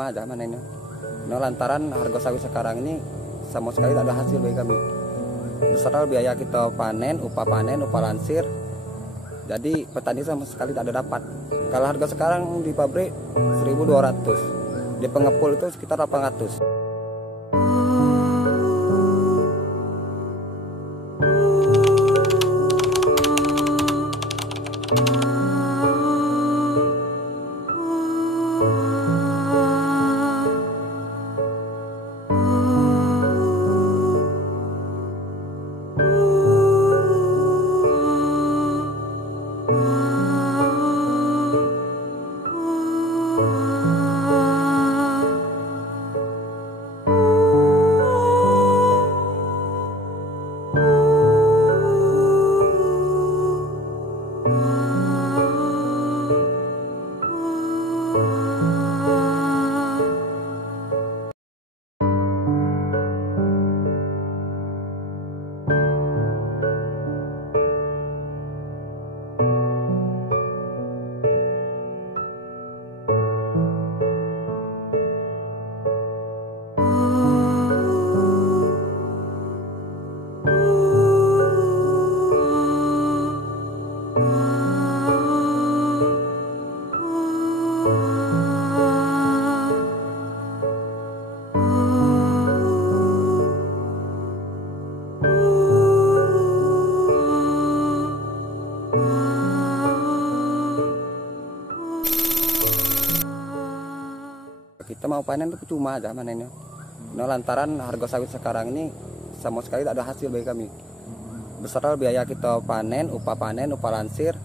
percuma aja manennya. Nah, lantaran harga sawit sekarang ini sama sekali tak ada hasil bagi kami. Beserta biaya kita panen, upah lansir. Jadi petani sama sekali tak ada dapat. Kalau harga sekarang di pabrik 1.200, di pengepul itu sekitar 800. Kita mau panen itu percuma aja manennya. Nah, lantaran harga sawit sekarang ini sama sekali tak ada hasil bagi kami. Beserta biaya kita panen, upah lansir.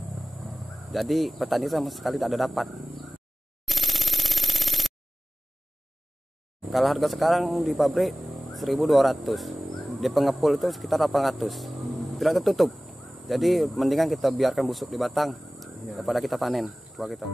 Jadi petani sama sekali tak ada dapat. Kalau harga sekarang di pabrik 1.200, di pengepul itu sekitar 800. Tidak tertutup. Jadi mendingan kita biarkan busuk di batang daripada kita panen buah kita.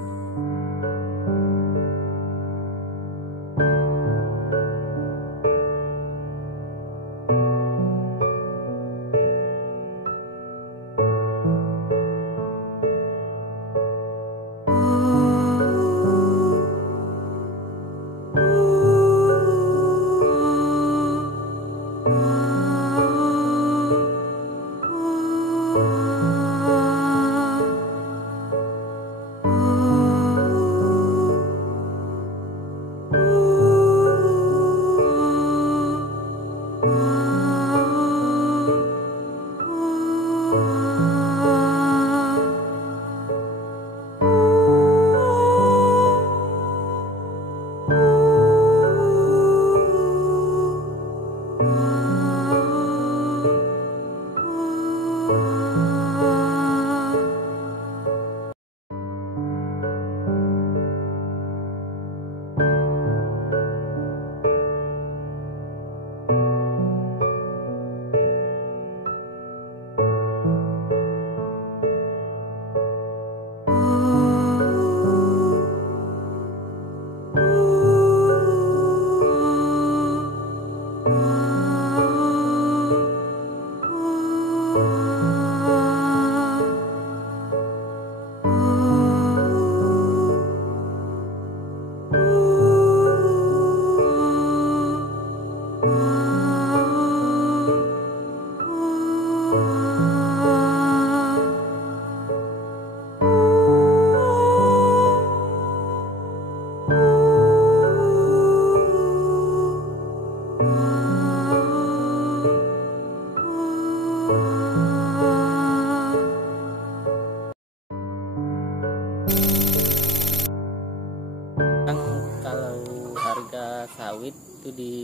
Kalau harga sawit itu di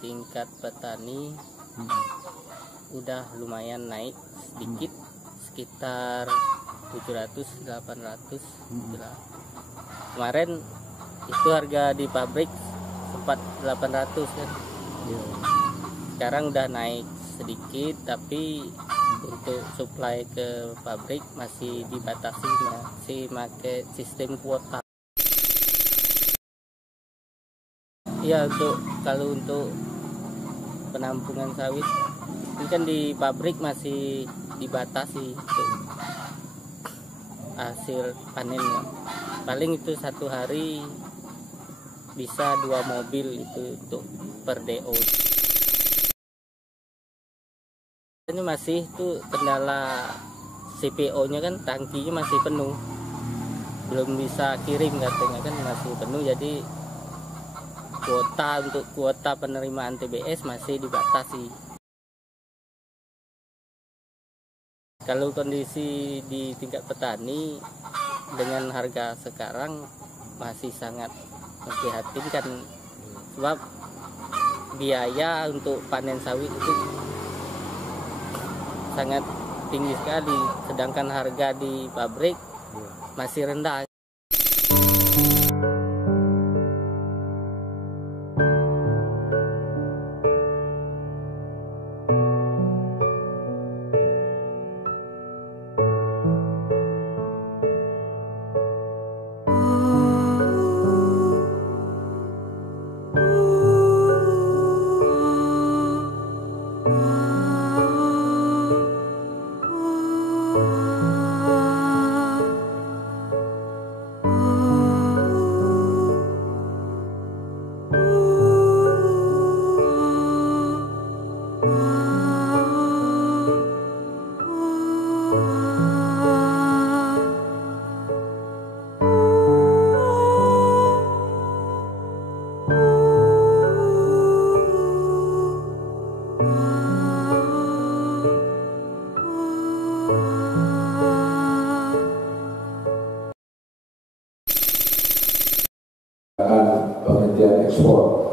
tingkat petani udah lumayan naik sedikit, sekitar 700-800 lah. Kemarin itu harga di pabrik sempat 800 kan. Sekarang udah naik sedikit, tapi untuk supply ke pabrik masih dibatasi, masih pakai sistem kuota. Ya, kalau untuk penampungan sawit ini kan di pabrik masih dibatasi untuk hasil panennya. Paling itu satu hari bisa 2 mobil itu untuk per DO. Ini masih tuh kendala CPO-nya kan, tangkinya masih penuh, belum bisa kirim katanya kan, masih penuh. Jadi kuota penerimaan TBS masih dibatasi. Kalau kondisi di tingkat petani dengan harga sekarang masih sangat memprihatinkan, sebab biaya untuk panen sawit itu sangat tinggi sekali, sedangkan harga di pabrik masih rendah. Penghentian ekspor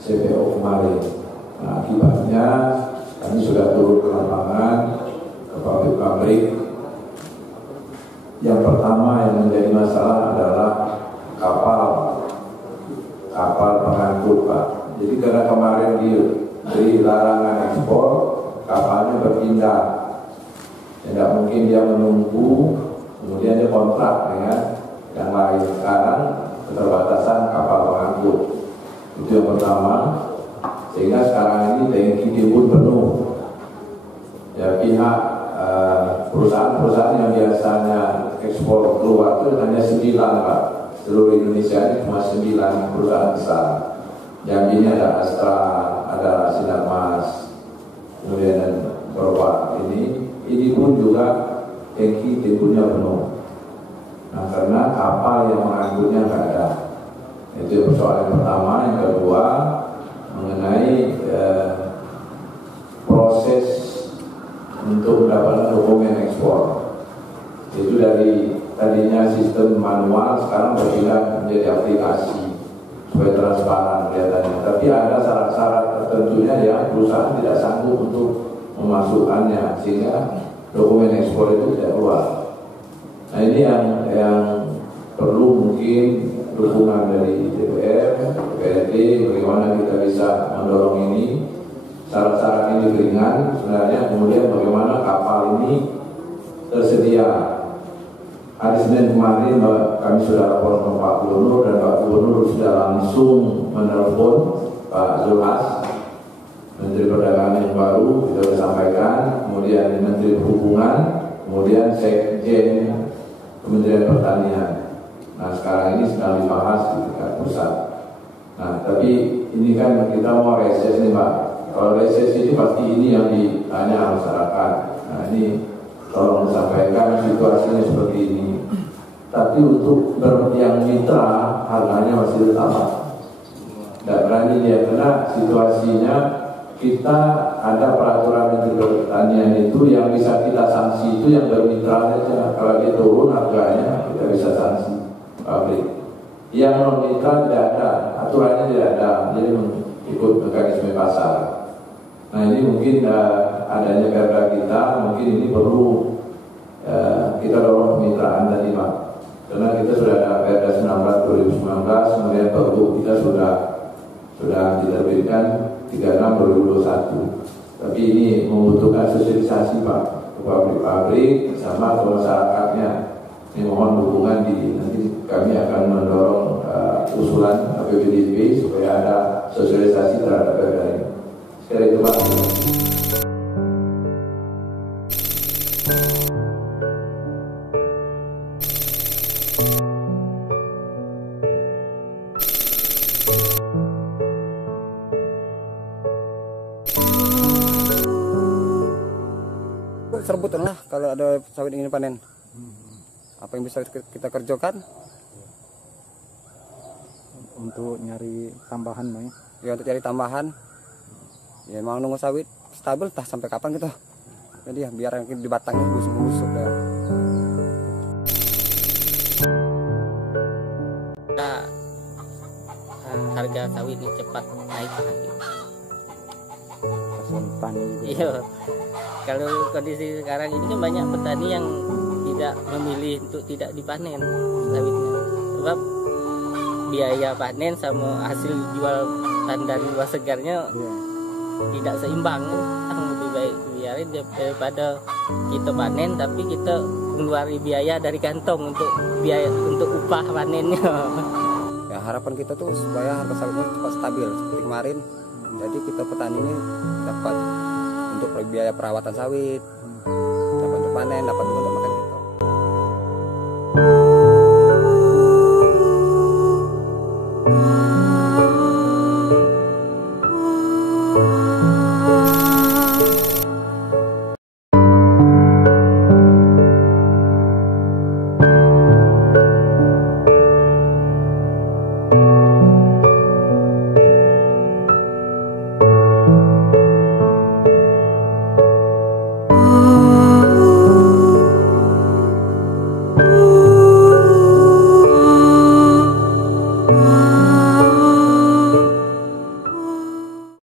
CPO kemarin. Nah, akibatnya kami sudah turun ke lapangan, ke pabrik-pabrik. Yang pertama yang menjadi masalah adalah kapal pengangkut, Pak. Jadi karena kemarin diberi larangan ekspor, kapalnya berpindah. Tidak mungkin dia menunggu, kemudian dia kontrak dengan yang lain. Sekarang keterbatasan kapal pengangkut, itu yang pertama. Sehingga sekarang ini tangki timbun penuh. Ya, pihak perusahaan-perusahaan yang biasanya ekspor keluar itu hanya 9, Pak. Seluruh Indonesia ini cuma 9 perusahaan besar. Yang ini ada Astra, ada Sinarmas, kemudian dan beberapa ini pun juga tangki timbunnya penuh. Nah, karena kapal yang mengangkutnya nggak ada. Itu persoalan pertama. Yang kedua, mengenai proses untuk mendapatkan dokumen ekspor. Itu dari tadinya sistem manual, sekarang berpindah menjadi aplikasi supaya transparan kelihatannya. Tapi ada syarat-syarat tertentunya yang perusahaan tidak sanggup untuk memasukkannya, sehingga dokumen ekspor itu tidak keluar. Nah, ini yang perlu mungkin dukungan dari DPR, DPRD, bagaimana kita bisa mendorong ini, syarat-syarat ini ringan sebenarnya, kemudian bagaimana kapal ini tersedia. Hari Senin kemarin kami sudah lapor ke Pak Gubernur, dan Pak Gubernur sudah langsung menelpon Pak Zulhas, Menteri Perdagangan yang baru, kita sudah sampaikan, kemudian Menteri Perhubungan, kemudian Sekjen Kementerian Pertanian. Nah, sekarang ini sedang dibahas di tingkat pusat. Nah, tapi ini kan kita mau reses nih, Pak. Kalau reses ini pasti ini yang ditanya masyarakat. Nah, ini tolong disampaikan situasinya seperti ini. Tapi untuk yang mitra harganya masih tetap. Tidak berani dia, karena situasinya kita ada peraturan Menteri Pertanian itu yang bisa kita sanksi itu yang bermitra saja. Kalau dia turun harganya kita bisa sanksi pabrik. Yang non mitra tidak ada, aturannya tidak ada, jadi ikut mekanisme pasar. Nah, ini mungkin adanya perda kita, mungkin ini perlu kita dorong kemitraan tadi, Pak. Karena kita sudah ada perda 19 2019, kemudian pergub kita sudah diterbitkan 36/2021. Tapi ini membutuhkan sosialisasi, Pak, ke pabrik-pabrik sama ke masyarakatnya. Ini mohon dukungan nanti kami akan mendorong usulan APBDP supaya ada sosialisasi terhadap perda ini. Sekali itu, Pak. sawit ingin panen. Apa yang bisa kita kerjakan? Untuk nyari tambahan Bang. Ya untuk cari tambahan. Ya mau nunggu sawit stabil tah sampai kapan gitu. Jadi ya biar yang di batangnya busuk-busuk dah. Harga sawit ini cepat naik lagi. Hasil tani juga. Iya. Kalau kondisi sekarang ini kan banyak petani yang tidak memilih untuk tidak dipanen sawitnya. Sebab biaya panen sama hasil jual tandan buah segarnya Iya. tidak seimbang. Lebih baik biarin daripada kita panen tapi kita mengeluarkan biaya dari kantong untuk biaya untuk upah panennya. Ya harapan kita tuh supaya harga sawitnya cepat stabil seperti kemarin. Jadi kita petani ini dapat untuk biaya perawatan sawit, dapat untuk panen, dapat juga untuk makan kita.